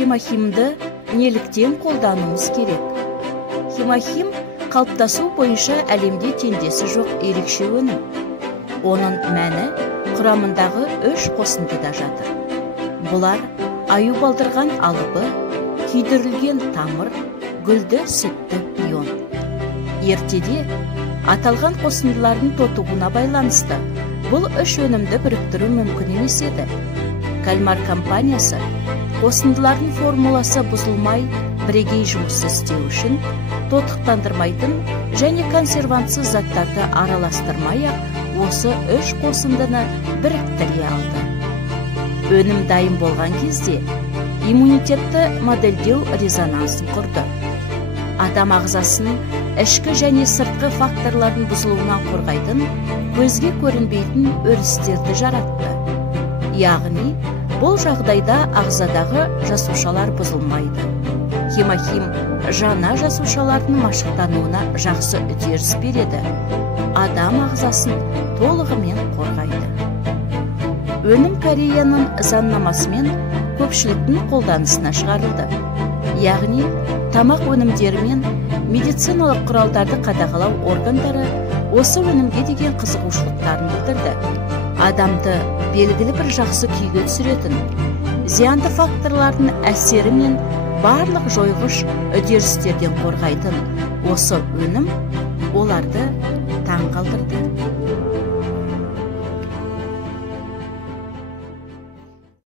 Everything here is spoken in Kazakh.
Хемохимді неліктен қолдануымыз керек? Хемохим қалыптасу бойынша әлемде теңдесі жоқ ерекше өнім. Оның мәні құрамындағы 3 қосындыда жатыр. Бұлар аю балдырған алыбы, күйдірілген тамыр, гүлді сүтті ион. Ертеде аталған қосындылардың тотығуына байланысты бұл 3 өнімді біріктіру мүмкін емес еді. Кальмар компаниясы қосындылардың формуласы бұзылмай бірегей жұмыс істеу үшін тотықтандырмайтын және консервантсыз заттарды араластырмай-ақ осы 3 қосындыны біріктіре алды. Өнім дайын болған кезде иммунитетті модельдеу резонансын құрды. Адам ағзасын ішкі және сыртқы факторлардың бұзылуынан қорғайтын, көзге көрінбейтін өрістерді жаратты. Яғни, бұл жағдайда ағзадағы жасушалар бұзылмайды. Хемохим жаңа жасушалардың машықтануына жақсы үдеріс береді. Адам ағзасын толығымен қорғайды. Өнім Кореяның заңнамасымен көпшіліктің қолданысына шығарылды. Яғни, тамақ өнімдері мен медициналық құралдарды қадағалау органдары осы өнімге деген қызығушылықтарын білдірді. Адамды белгілі бір жақсы күйге түсіретін, зиянды факторлардың әсері мен барлық жойғыш үдерістерден қорғайтын осы өнім оларды таң қалдырды.